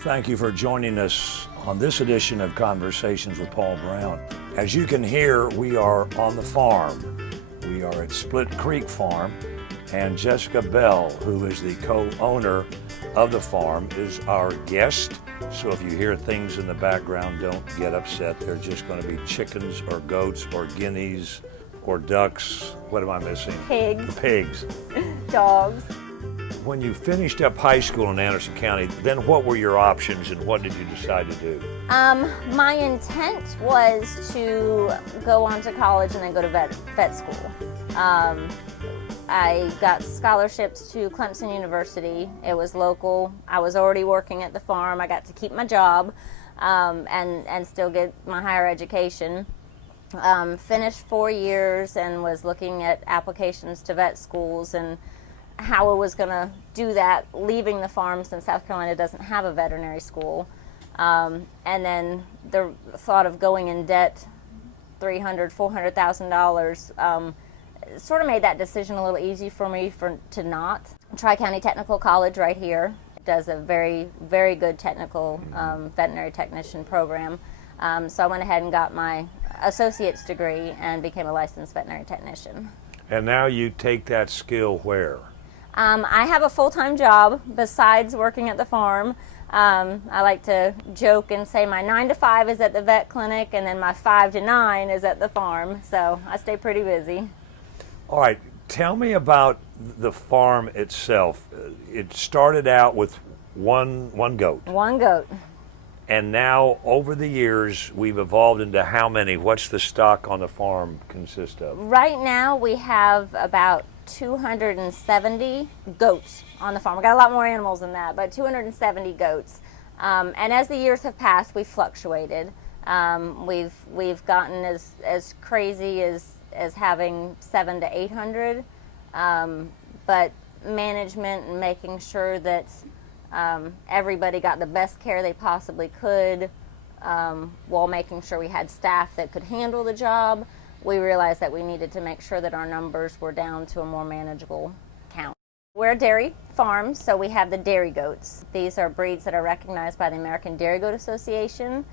Thank you for joining us on this edition of Conversations with Paul Brown. As you can hear, we are on the farm. We are at Split Creek Farm, and Jessica Bell, who is the co-owner of the farm, is our guest. So if you hear things in the background, don't get upset. They're just going to be chickens or goats or guineas or ducks. What am I missing? Pigs. Pigs. Dogs. When you finished up high school in Anderson County, then what were your options and what did you decide to do? My intent was to go on to college and then go to vet school. I got scholarships to Clemson University. It was local. I was already working at the farm. I got to keep my job and still get my higher education. Finished 4 years and was looking at applications to vet schools and how I was going to do that, leaving the farm since South Carolina doesn't have a veterinary school. And then the thought of going in debt, $300,000, $400,000, sort of made that decision a little easy for me to not. Tri-County Technical College right here does a very, very good technical veterinary technician program. So I went ahead and got my associate's degree and became a licensed veterinary technician. And now you take that skill where? I have a full-time job besides working at the farm. I like to joke and say my 9 to 5 is at the vet clinic and then my 5 to 9 is at the farm. So I stay pretty busy. All right, tell me about the farm itself. It started out with one goat. One goat. And now, over the years, we've evolved into how many? What's the stock on the farm consist of? Right now, we have about 270 goats on the farm. We got a lot more animals than that, but 270 goats. And as the years have passed, we've fluctuated. We've gotten as crazy as having 700 to 800, but management and making sure that everybody got the best care they possibly could, while making sure we had staff that could handle the job. We realized that we needed to make sure that our numbers were down to a more manageable count. We're a dairy farm, so we have the dairy goats. These are breeds that are recognized by the American Dairy Goat Association.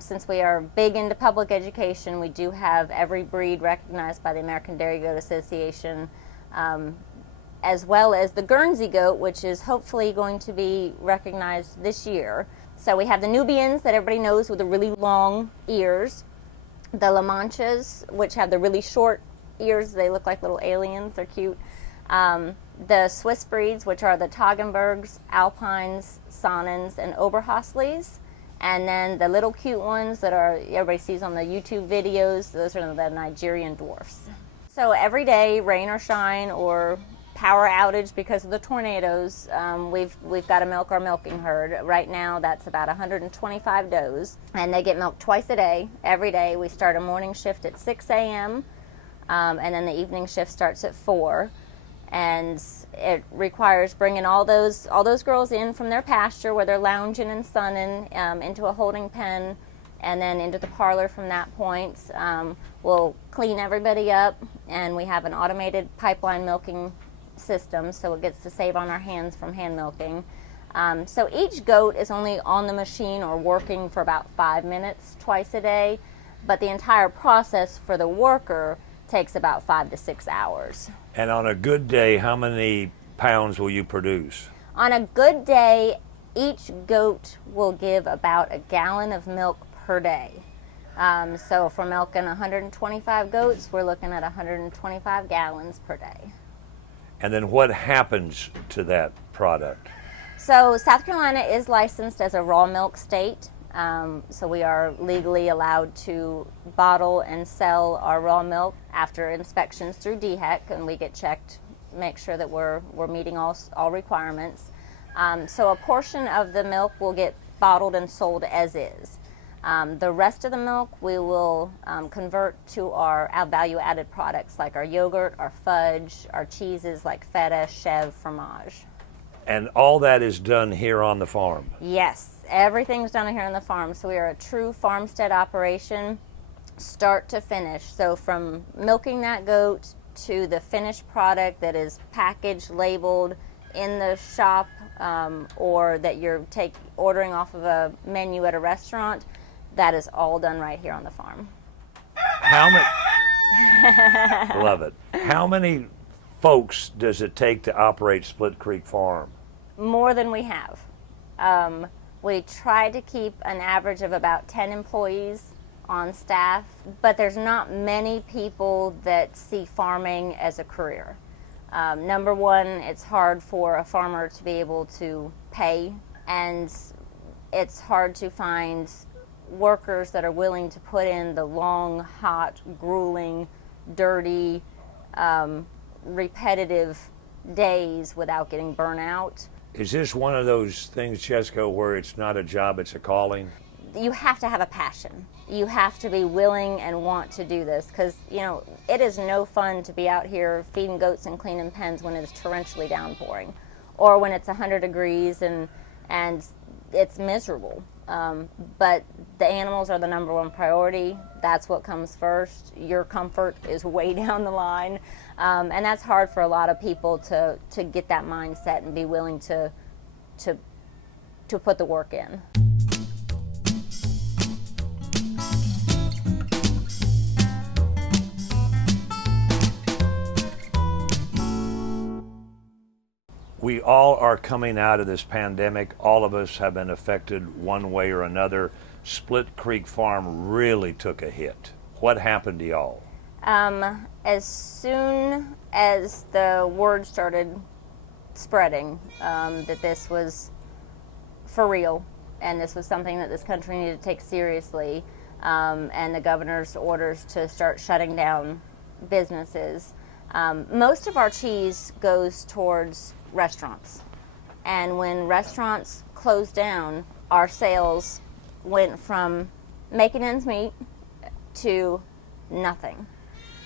Since we are big into public education, we do have every breed recognized by the American Dairy Goat Association, as well as the Guernsey goat, which is hopefully going to be recognized this year. So we have the Nubians that everybody knows with the really long ears, the La Manchas, which have the really short ears. They look like little aliens. They're cute. The Swiss breeds, which are the Toggenburgs, Alpines, Sonnens, and Oberhaslis. And then the little cute ones that everybody sees on the YouTube videos, those are the Nigerian dwarfs. So every day, rain or shine or power outage because of the tornadoes, we've got to milk our milking herd. Right now, that's about 125 does, and they get milked twice a day. Every day, we start a morning shift at 6 a.m., and then the evening shift starts at 4. And it requires bringing all those girls in from their pasture where they're lounging and sunning into a holding pen, and then into the parlor from that point. We'll clean everybody up, and we have an automated pipeline milking system, so it gets to save on our hands from hand milking. So each goat is only on the machine or working for about 5 minutes twice a day, but the entire process for the worker takes about 5 to 6 hours. And on a good day, how many pounds will you produce? On a good day, each goat will give about a gallon of milk per day. So if we're milking 125 goats, we're looking at 125 gallons per day. And then what happens to that product? So South Carolina is licensed as a raw milk state. So we are legally allowed to bottle and sell our raw milk after inspections through DHEC, and we get checked, make sure that we're meeting all requirements. So a portion of the milk will get bottled and sold as is. The rest of the milk we will convert to our value-added products like our yogurt, our fudge, our cheeses like feta, chèvre, fromage. And all that is done here on the farm? Yes, everything's done here on the farm. So we are a true farmstead operation, start to finish. So from milking that goat to the finished product that is packaged, labeled, in the shop or that you're ordering off of a menu at a restaurant, that is all done right here on the farm. How many? Love it. How many folks does it take to operate Split Creek Farm? More than we have. We try to keep an average of about 10 employees on staff, but there's not many people that see farming as a career. Number one, it's hard for a farmer to be able to pay, and it's hard to find workers that are willing to put in the long, hot, grueling, dirty, repetitive days without getting burnt out. Is this one of those things, Jessica, where it's not a job, it's a calling? You have to have a passion. You have to be willing and want to do this, because it is no fun to be out here feeding goats and cleaning pens when it's torrentially downpouring, or when it's 100 degrees and it's miserable. But the animals are the number one priority. That's what comes first. Your comfort is way down the line, and that's hard for a lot of people to get that mindset and be willing to put the work in. We all are coming out of this pandemic. All of us have been affected one way or another. Split Creek Farm really took a hit. What happened to y'all? As soon as the word started spreading that this was for real and this was something that this country needed to take seriously, and the governor's orders to start shutting down businesses, most of our cheese goes towards restaurants. And when restaurants closed down, our sales went from making ends meet to nothing.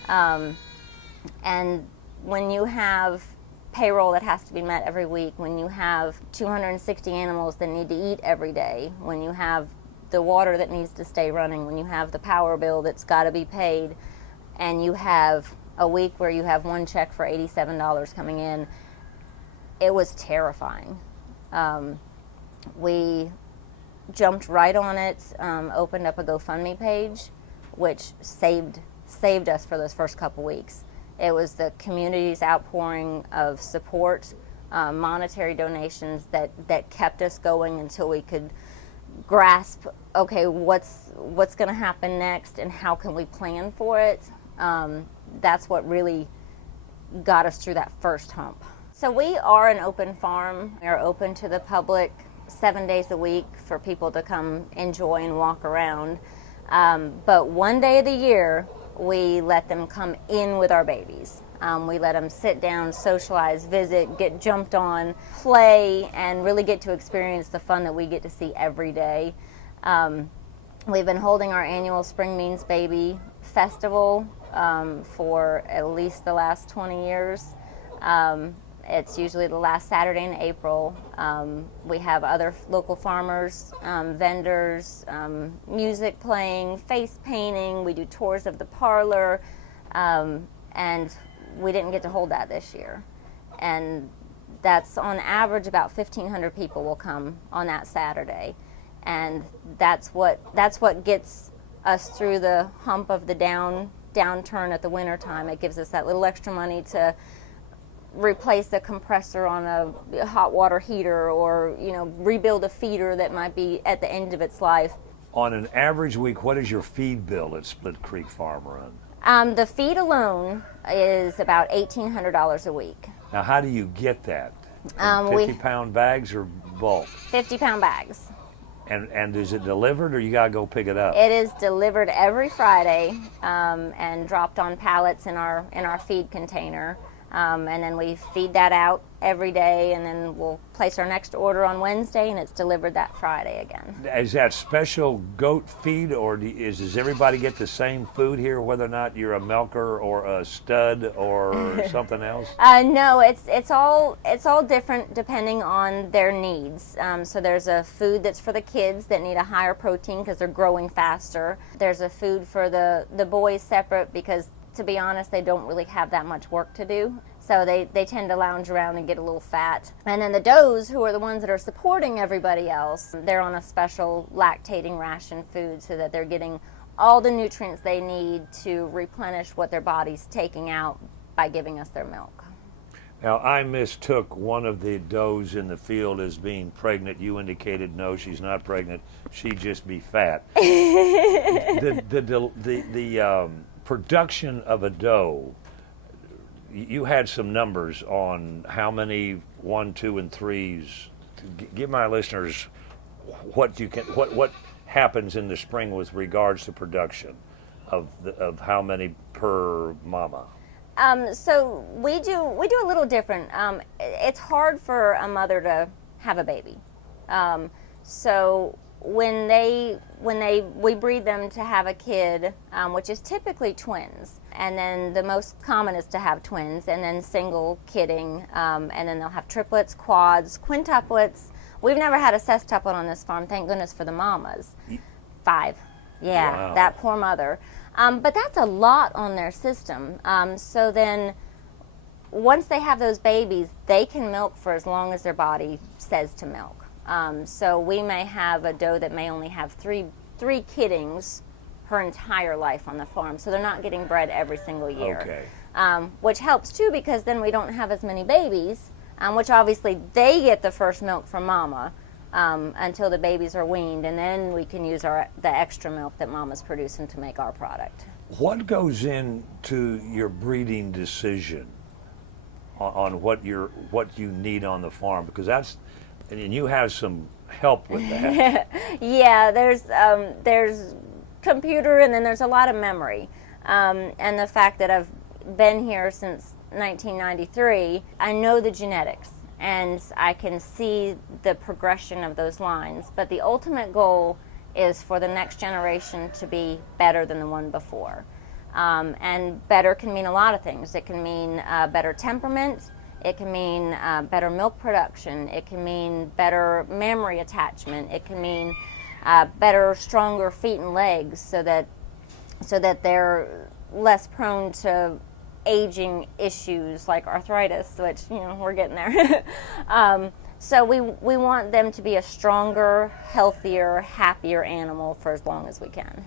And when you have payroll that has to be met every week, when you have 260 animals that need to eat every day, when you have the water that needs to stay running, when you have the power bill that's got to be paid, and you have a week where you have one check for $87 coming in, it was terrifying. We jumped right on it, opened up a GoFundMe page, which saved us for those first couple weeks. It was the community's outpouring of support, monetary donations that kept us going until we could grasp, okay, what's going to happen next and how can we plan for it. That's what really got us through that first hump. So we are an open farm. We are open to the public 7 days a week for people to come enjoy and walk around. But one day of the year, we let them come in with our babies. We let them sit down, socialize, visit, get jumped on, play, and really get to experience the fun that we get to see every day. We've been holding our annual Spring Means Baby Festival for at least the last 20 years. It's usually the last Saturday in April. We have other local farmers, vendors, music playing, face painting. We do tours of the parlor, and we didn't get to hold that this year. And that's on average about 1,500 people will come on that Saturday, and that's what gets us through the hump of the downturn at the winter time. It gives us that little extra money to replace a compressor on a hot water heater, or rebuild a feeder that might be at the end of its life. On an average week, what is your feed bill at Split Creek Farm Run? The feed alone is about $1,800 a week. Now, how do you get that? 50-pound bags or bulk? 50-pound bags. And is it delivered, or you gotta go pick it up? It is delivered every Friday and dropped on pallets in our feed container. And then we feed that out every day, and then we'll place our next order on Wednesday, and it's delivered that Friday again. Is that special goat feed, or does everybody get the same food here, whether or not you're a milker or a stud or something else? No, it's all different depending on their needs. So there's a food that's for the kids that need a higher protein because they're growing faster. There's a food for the boys separate because, to be honest, they don't really have that much work to do. So they tend to lounge around and get a little fat. And then the does, who are the ones that are supporting everybody else, they're on a special lactating ration food so that they're getting all the nutrients they need to replenish what their body's taking out by giving us their milk. Now, I mistook one of the does in the field as being pregnant. You indicated no, she's not pregnant. She'd just be fat. The production of a doe, you had some numbers on how many 1, 2, and 3s. Give my listeners what happens in the spring with regards to production of how many per mama. So we do a little different. It's hard for a mother to have a baby. So when we breed them to have a kid, which is typically twins, and then the most common is to have twins, and then single kidding, and then they'll have triplets, quads, quintuplets. We've never had a sextuplet on this farm, thank goodness for the mamas. 5. Yeah, wow. That poor mother. But that's a lot on their system. So then once they have those babies, they can milk for as long as their body says to milk. So we may have a doe that may only have three kiddings her entire life on the farm. So they're not getting bred every single year. Okay. Which helps too, because then we don't have as many babies, which obviously they get the first milk from mama. Until the babies are weaned, and then we can use the extra milk that mama's producing to make our product. What goes into your breeding decision on what you need on the farm? Because and you have some help with that. Yeah, there's computer, and then there's a lot of memory, and the fact that I've been here since 1993, I know the genetics. And I can see the progression of those lines. But the ultimate goal is for the next generation to be better than the one before. And better can mean a lot of things. It can mean better temperament. It can mean better milk production. It can mean better memory attachment. It can mean better, stronger feet and legs so that they're less prone to aging issues like arthritis, which we're getting there. So we want them to be a stronger, healthier, happier animal for as long as we can.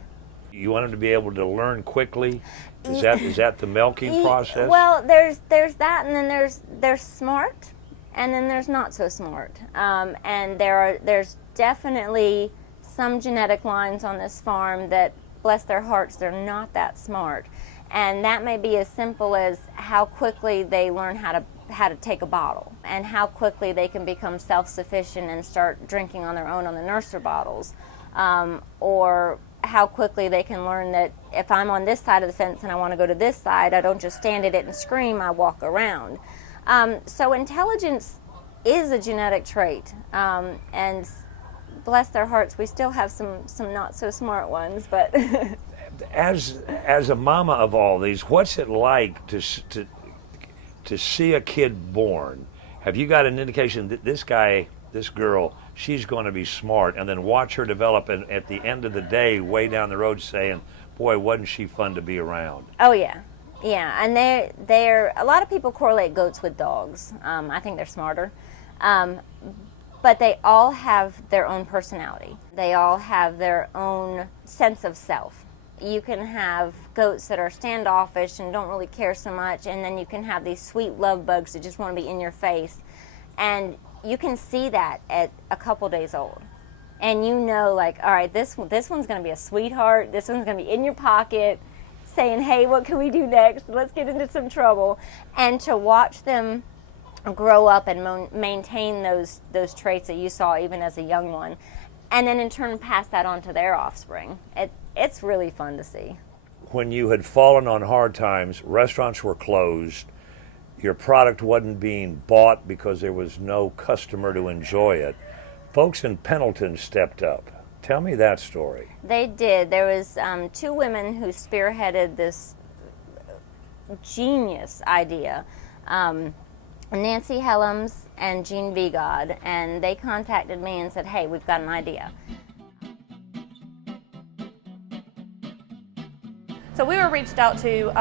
You want them to be able to learn quickly? Is that the milking process? Well, there's that, and then there's smart, and then there's not so smart. And there's definitely some genetic lines on this farm that, bless their hearts, they're not that smart. And that may be as simple as how quickly they learn how to take a bottle, and how quickly they can become self-sufficient and start drinking on their own on the nurser bottles, or how quickly they can learn that if I'm on this side of the fence and I want to go to this side, I don't just stand at it and scream, I walk around. So intelligence is a genetic trait, and bless their hearts, we still have some not so smart ones, but As a mama of all these, what's it like to see a kid born? Have you got an indication that this girl, she's going to be smart, and then watch her develop, and at the end of the day, way down the road, saying, "Boy, wasn't she fun to be around?" Oh yeah, and they're a lot of people correlate goats with dogs. I think they're smarter, but they all have their own personality. They all have their own sense of self. You can have goats that are standoffish and don't really care so much, and then you can have these sweet love bugs that just want to be in your face. And you can see that at a couple days old. And like, all right, this one's going to be a sweetheart. This one's going to be in your pocket saying, hey, what can we do next? Let's get into some trouble. And to watch them grow up and maintain those traits that you saw even as a young one, and then in turn pass that on to their offspring. It's really fun to see. When you had fallen on hard times, restaurants were closed, your product wasn't being bought because there was no customer to enjoy it, folks in Pendleton stepped up. Tell me that story. They did. There was 2 women who spearheaded this genius idea. Nancy Helms and Jean Vigod, and they contacted me and said, hey, we've got an idea. So we were reached out to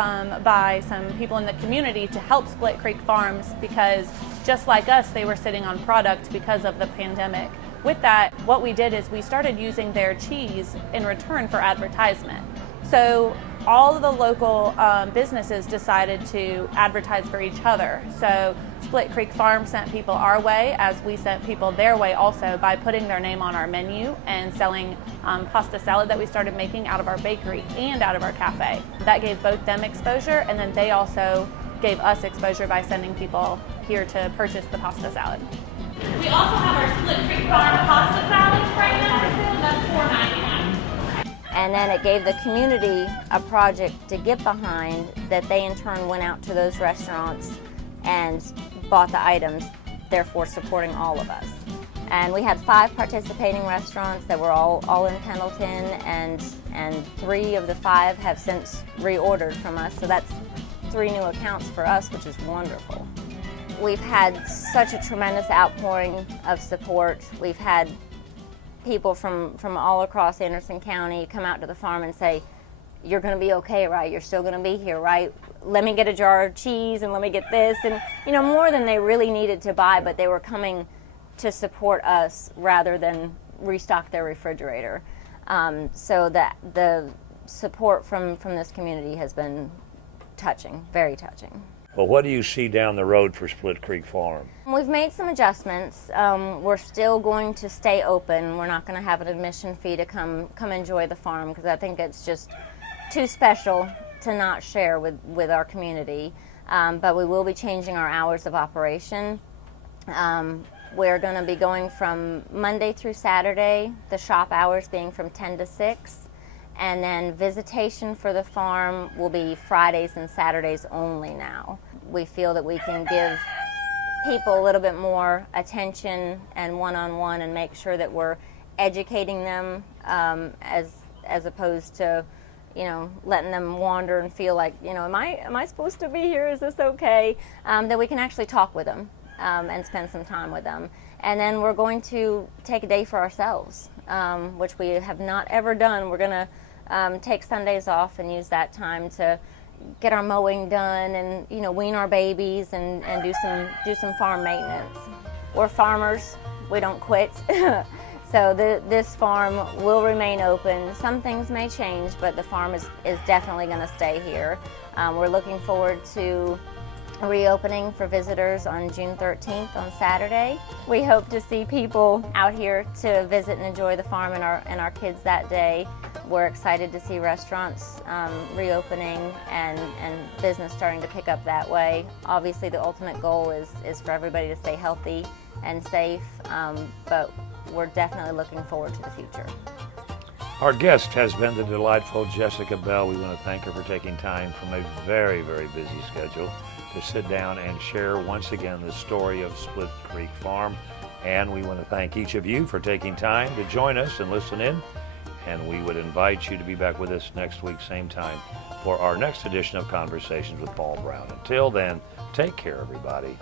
by some people in the community to help Split Creek Farms because just like us, they were sitting on product because of the pandemic. With that, what we did is we started using their cheese in return for advertisement. So all of the local businesses decided to advertise for each other. So Split Creek Farm sent people our way as we sent people their way also by putting their name on our menu and selling pasta salad that we started making out of our bakery and out of our cafe. That gave both them exposure, and then they also gave us exposure by sending people here to purchase the pasta salad. We also have our Split Creek Farm pasta salad right now for sale. That's $4.99. And then it gave the community a project to get behind that they in turn went out to those restaurants and bought the items, therefore supporting all of us. And we had 5 participating restaurants that were all in Pendleton, and 3 of the 5 have since reordered from us. So that's 3 new accounts for us, which is wonderful. We've had such a tremendous outpouring of support. We've had people from all across Anderson County come out to the farm and say, "You're going to be okay, right? You're still going to be here, right? Let me get a jar of cheese and let me get this." And, more than they really needed to buy, but they were coming to support us rather than restock their refrigerator. So that the support from this community has been touching, very touching. Well, what do you see down the road for Split Creek Farm? We've made some adjustments. We're still going to stay open. We're not going to have an admission fee to come enjoy the farm because I think it's just too special to not share with our community. But we will be changing our hours of operation. We're going to be going from Monday through Saturday, the shop hours being from 10 to 6. And then visitation for the farm will be Fridays and Saturdays only now. We feel that we can give people a little bit more attention and one-on-one and make sure that we're educating them as opposed to, letting them wander and feel like, am I supposed to be here? Is this okay? That we can actually talk with them and spend some time with them. And then we're going to take a day for ourselves, which we have not ever done. We're going to take Sundays off and use that time to get our mowing done and wean our babies and do some farm maintenance. We're farmers. We don't quit. So this farm will remain open. Some things may change, but the farm is definitely going to stay here. We're looking forward to reopening for visitors on June 13th on Saturday. We hope to see people out here to visit and enjoy the farm and our kids that day. We're excited to see restaurants reopening and business starting to pick up that way. Obviously the ultimate goal is for everybody to stay healthy and safe, but we're definitely looking forward to the future. Our guest has been the delightful Jessica Bell. We want to thank her for taking time from a very, very busy schedule to sit down and share once again the story of Split Creek Farm. And we want to thank each of you for taking time to join us and listen in. And we would invite you to be back with us next week, same time, for our next edition of Conversations with Paul Brown. Until then, take care, everybody.